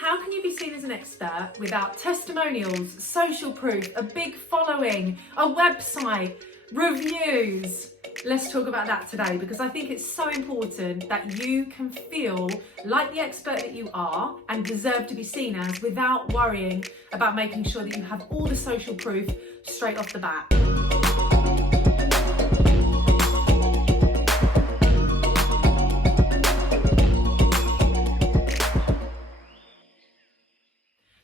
How can you be seen as an expert without testimonials, social proof, a big following, a website, reviews? Let's talk about that today, because I think it's so important that you can feel like the expert that you are and deserve to be seen as without worrying about making sure that you have all the social proof straight off the bat.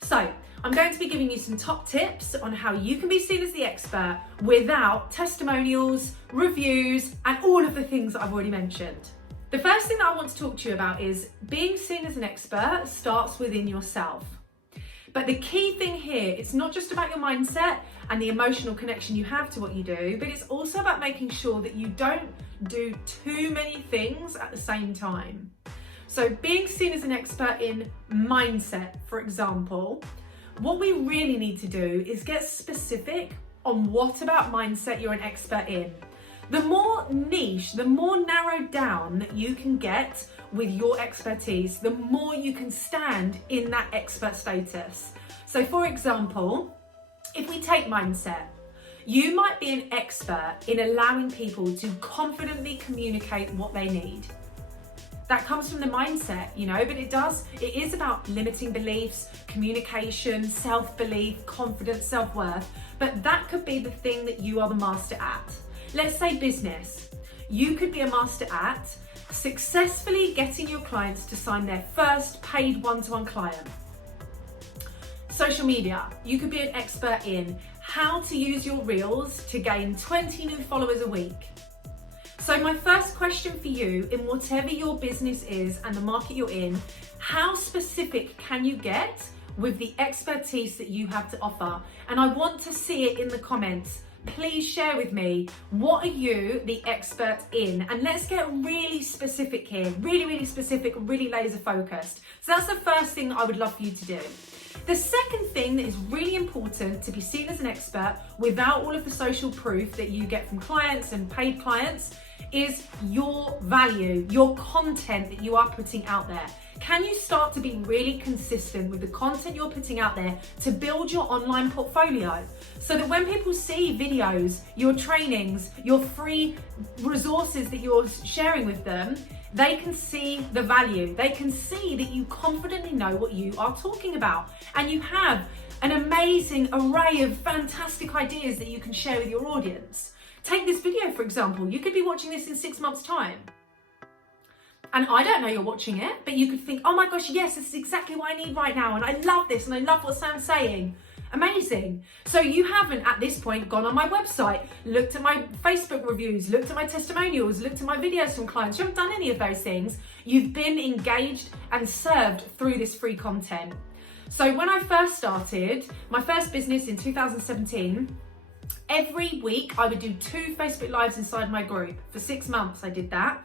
So, I'm going to be giving you some top tips on how you can be seen as the expert without testimonials, reviews, and all of the things that I've already mentioned. The first thing that I want to talk to you about is being seen as an expert starts within yourself. But the key thing here, it's not just about your mindset and the emotional connection you have to what you do, but it's also about making sure that you don't do too many things at the same time. So being seen as an expert in mindset, for example, what we really need to do is get specific on what about mindset you're an expert in. The more niche, the more narrowed down that you can get with your expertise, the more you can stand in that expert status. So for example, if we take mindset, you might be an expert in allowing people to confidently communicate what they need. That comes from the mindset, but it is about limiting beliefs, communication, self-belief, confidence, self-worth, but that could be the thing that you are the master at. Let's say business. You could be a master at successfully getting your clients to sign their first paid one-to-one client. Social media. You could be an expert in how to use your reels to gain 20 new followers a week. So my first question for you, in whatever your business is and the market you're in, how specific can you get with the expertise that you have to offer? And I want to see it in the comments. Please share with me, what are you the expert in? And let's get really specific here, really specific, really laser focused. So that's the first thing that I would love for you to do. The second thing that is really important to be seen as an expert without all of the social proof that you get from clients and paid clients is your value, your content that you are putting out there. Can you start to be really consistent with the content you're putting out there to build your online portfolio? So that when people see videos, your trainings, your free resources that you're sharing with them, they can see the value. They can see that you confidently know what you are talking about. And you have an amazing array of fantastic ideas that you can share with your audience. Take this video, for example. You could be watching this in 6 months' time. And I don't know you're watching it, but you could think, oh my gosh, yes, this is exactly what I need right now. And I love this, and I love what Sam's saying. Amazing. So you haven't, at this point, gone on my website, looked at my Facebook reviews, looked at my testimonials, looked at my videos from clients. You haven't done any of those things. You've been engaged and served through this free content. So when I first started my first business in 2017, every week I would do 2 Facebook Lives inside my group. For 6 months I did that.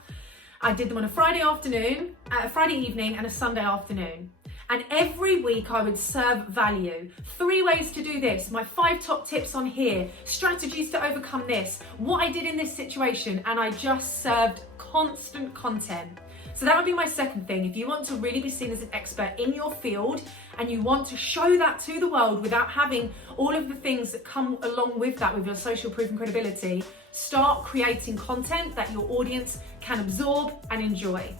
I did them on a Friday afternoon, a Friday evening and a Sunday afternoon. And every week I would serve value. 3 ways to do this, my 5 top tips on here, strategies to overcome this, what I did in this situation, and I just served constant content. So that would be my second thing. If you want to really be seen as an expert in your field and you want to show that to the world without having all of the things that come along with that, with your social proof and credibility, start creating content that your audience can absorb and enjoy.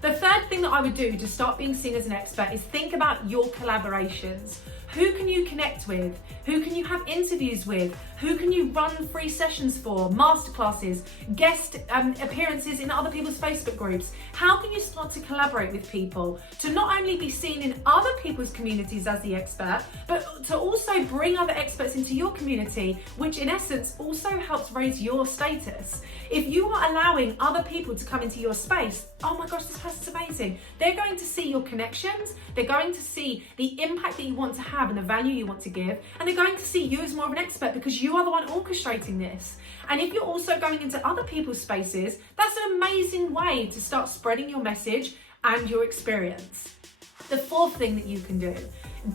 The third thing that I would do to start being seen as an expert is think about your collaborations. Who can you connect with? Who can you have interviews with? Who can you run free sessions for, masterclasses, guest appearances in other people's Facebook groups? How can you start to collaborate with people to not only be seen in other people's communities as the expert, but to also bring other experts into your community, which in essence also helps raise your status. If you are allowing other people to come into your space, oh my gosh, this person's amazing. They're going to see your connections, they're going to see the impact that you want to have and the value you want to give, and they're going to see you as more of an expert because you are the one orchestrating this. And if you're also going into other people's spaces, that's an amazing way to start spreading your message and your experience. The fourth thing that you can do,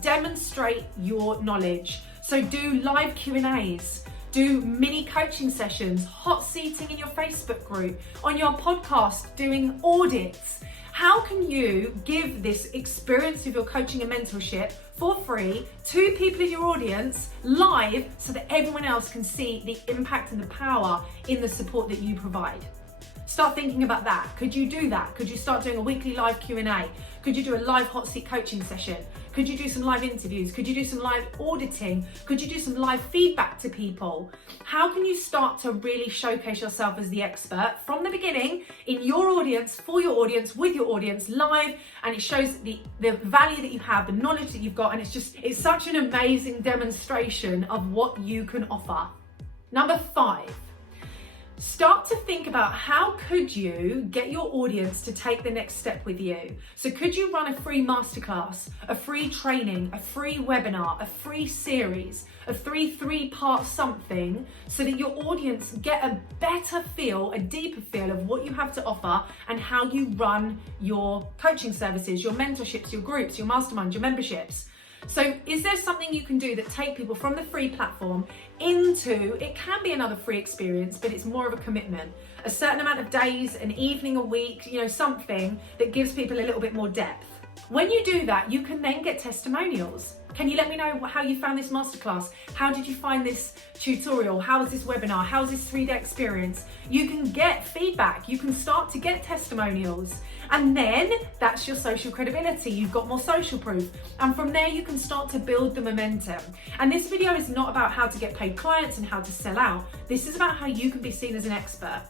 demonstrate your knowledge. So do live Q&As, do mini coaching sessions, hot seating in your Facebook group, on your podcast, doing audits. How can you give this experience of your coaching and mentorship for free to people in your audience live so that everyone else can see the impact and the power in the support that you provide? Start thinking about that. Could you do that? Could you start doing a weekly live Q&A? Could you do a live hot seat coaching session? Could you do some live interviews? Could you do some live auditing? Could you do some live feedback to people? How can you start to really showcase yourself as the expert from the beginning in your audience, for your audience, with your audience, live, and it shows the value that you have, the knowledge that you've got, and it's such an amazing demonstration of what you can offer. Number 5. Start to think about how could you get your audience to take the next step with you. So could you run a free masterclass, a free training, a free webinar, a free series, a three-part something so that your audience get a better feel, a deeper feel of what you have to offer and how you run your coaching services, your mentorships, your groups, your masterminds, your memberships. So is there something you can do that take people from the free platform into, it can be another free experience, but it's more of a commitment, a certain amount of days, an evening a week, something that gives people a little bit more depth. When you do that, you can then get testimonials. Can you let me know how you found this masterclass? How did you find this tutorial? How was this webinar? How was this 3-day experience? You can get feedback. You can start to get testimonials. And then that's your social credibility. You've got more social proof. And from there, you can start to build the momentum. And this video is not about how to get paid clients and how to sell out. This is about how you can be seen as an expert.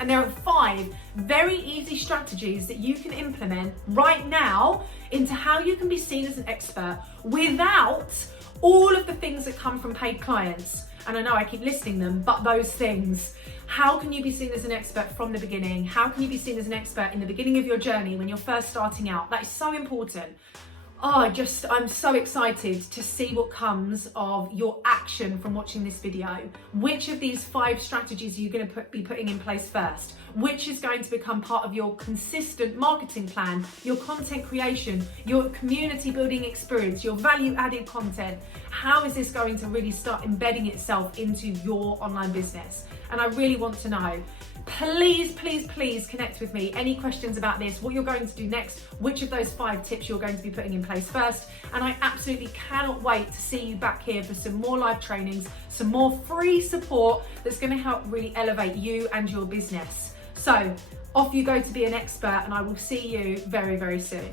And there are 5 very easy strategies that you can implement right now into how you can be seen as an expert without all of the things that come from paid clients. And I know I keep listing them, but those things. How can you be seen as an expert from the beginning? How can you be seen as an expert in the beginning of your journey when you're first starting out? That is so important. I'm so excited to see what comes of your action from watching this video. Which of these 5 strategies are you going to be putting in place first? Which is going to become part of your consistent marketing plan, your content creation, your community building experience, your value added content? How is this going to really start embedding itself into your online business? And I really want to know. Please connect with me. Any questions about this, what you're going to do next, which of those 5 tips you're going to be putting in place first. And I absolutely cannot wait to see you back here for some more live trainings, some more free support that's going to help really elevate you and your business. So off you go to be an expert, and I will see you very, very soon.